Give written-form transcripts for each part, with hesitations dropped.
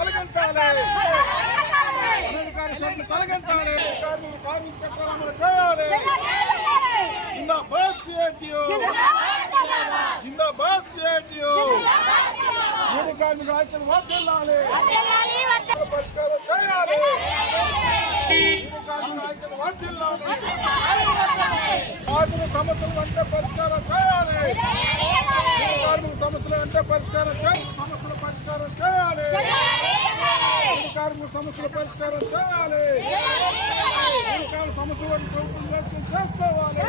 తొలగించాలి, అనధికార షరతులు తొలగించాలి, కార్మిక చట్టాలు అమలు చేయాలి. జిందాబాద్ సిఐటియు, జిందాబాద్ సిఐటియు. వీడి కార్మికుల ఐక్యతను వర్ధిల్లాలి, పరిష్కారం చేయాలి. వీడి కార్మికుల ఐక్యతను వర్ధిల్లాలి, కార్మిక సమస్యలు అంటే పరిష్కారం చేయాలి. కార్మిక సమస్యలు అంటే పరిష్కారం చేయాలి, సమస్యల పరిష్కారం చేయాలి. కార్మిక సమస్యల పరిష్కారం చేయాలి. సమస్యలను ప్రభుత్వం జోక్యం చేసుకోవాలి.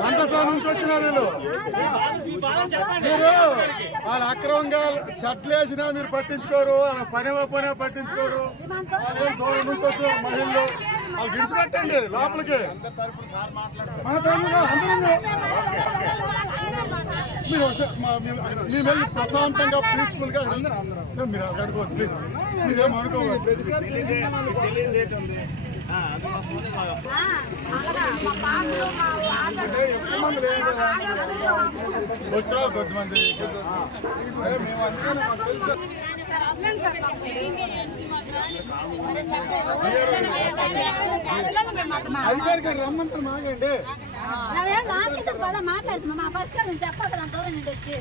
వంటసాల నుంచి వచ్చినారు వీళ్ళు. మీరు వాళ్ళు అక్రమంగా షర్ట్లు వేసినా మీరు పట్టించుకోరు, పని పట్టించుకోరు. దూరం నుంచి వచ్చిన మహిళలు వాళ్ళు విడిచిపెట్టండి లోపలికి. మన మీరు వెళ్ళి ప్రశాంతంగా పీస్ఫుల్ గా మీరు అడుకోవద్దు ప్లీజ్, మీరేం అనుకోవద్దు. వచ్చారు కొద్దిమంది. అధికారికి రమ్మంతా మాగండి, మాట్లాడుతున్నాం. మా పరిష్కారం చెప్పాలి. అంత వచ్చి